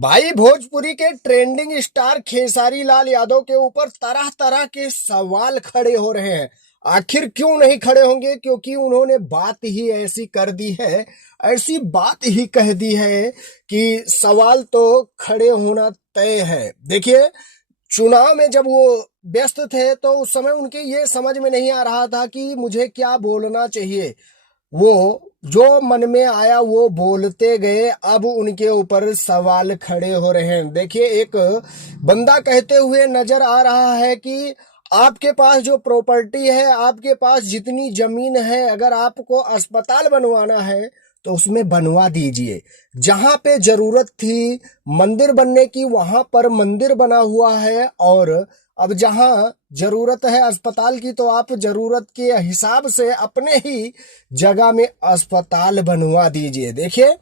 भाई भोजपुरी के trending star Khesari Lal Yadav के ऊपर तरह तरह के सवाल खड़े हो रहे हैं। आखिर क्यों नहीं खड़े होंगे? क्योंकि उन्होंने बात ही ऐसी कर दी है, ऐसी बात ही कह दी है कि सवाल तो खड़े होना तय है। देखिए, चुनाव में जब वो व्यस्त थे तो उस समय उनके ये समझ में नहीं आ रहा था कि मुझे क्या बोलना चाहिए। वो जो मन में आया वो बोलते गए। अब उनके ऊपर सवाल खड़े हो रहे हैं। देखिए, एक बंदा कहते हुए नजर आ रहा है कि आपके पास जो प्रॉपर्टी है, आपके पास जितनी जमीन है, अगर आपको अस्पताल बनवाना है तो उसमें बनवा दीजिए। जहां पे जरूरत थी मंदिर बनने की वहां पर मंदिर बना हुआ है, और अब जहां जरूरत है अस्पताल की तो आप जरूरत के हिसाब से अपने ही जगह में अस्पताल बनवा दीजिए। देखिए,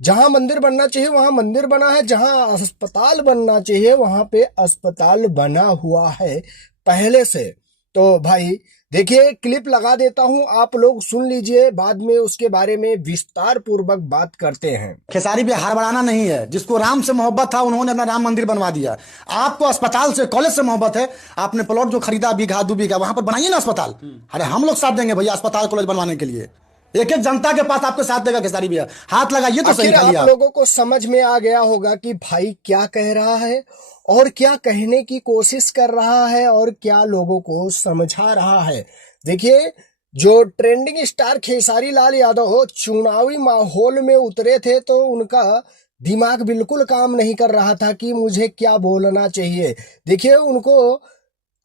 जहां मंदिर बनना चाहिए वहां मंदिर बना है, जहां अस्पताल बनना चाहिए वहां पे अस्पताल बना हुआ है पहले से। तो भाई देखिए, क्लिप लगा देता हूं, आप लोग सुन लीजिए, बाद में उसके बारे में विस्तार पूर्वक बात करते हैं। खेसारी भी हार बढ़ाना नहीं है। जिसको राम से मोहब्बत था उन्होंने अपना राम मंदिर बनवा दिया। आपको अस्पताल से, कॉलेज से मोहब्बत है, आपने प्लॉट जो खरीदा बीघा 2 बीघा वहां पर बनाइए ना अस्पताल। अरे हम लोग साथ देंगे भैया अस्पताल कॉलेज बनवाने के लिए। एक एक जनता के पास आपके साथ देगा खेसारी भैया। हाथ लगाइए तो सही आखिर खाली आप आप। लोगों को समझ में आ गया होगा कि भाई क्या कह रहा है और क्या कहने की कोशिश कर रहा है और क्या लोगों को समझा रहा है। देखिए, जो ट्रेंडिंग स्टार खेसारी लाल यादव चुनावी माहौल में उतरे थे तो उनका दिमाग बिल्कुल काम नहीं कर रहा था कि मुझे क्या बोलना चाहिए। देखिए, उनको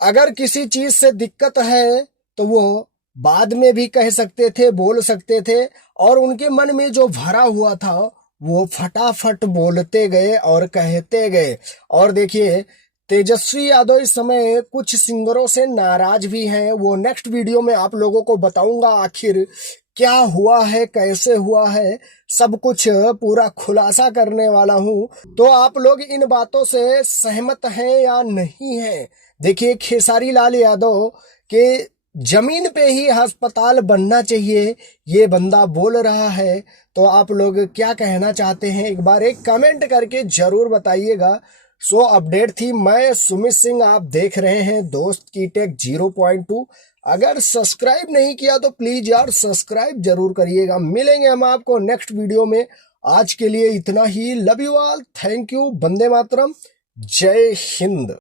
अगर किसी चीज से दिक्कत है तो वो बाद में भी कह सकते थे, बोल सकते थे, और उनके मन में जो भरा हुआ था वो फटाफट बोलते गए और कहते गए। और देखिए, तेजस्वी यादव इस समय कुछ सिंगरों से नाराज भी हैं। वो नेक्स्ट वीडियो में आप लोगों को बताऊंगा आखिर क्या हुआ है, कैसे हुआ है, सब कुछ पूरा खुलासा करने वाला हूं। तो आप लोग इन बातों से सहमत हैं या नहीं हैं? देखिए, खेसारी लाल यादव के जमीन पे ही अस्पताल बनना चाहिए ये बंदा बोल रहा है। तो आप लोग क्या कहना चाहते हैं, एक बार एक कमेंट करके जरूर बताइएगा। सो अपडेट थी, मैं सुमित सिंह, आप देख रहे हैं दोस्त की टेक 0.2। अगर सब्सक्राइब नहीं किया तो प्लीज यार सब्सक्राइब जरूर करिएगा। मिलेंगे हम आपको नेक्स्ट वीडियो में। आज के लिए इतना ही। Love you all, thank you, वंदे मातरम, जय हिंद।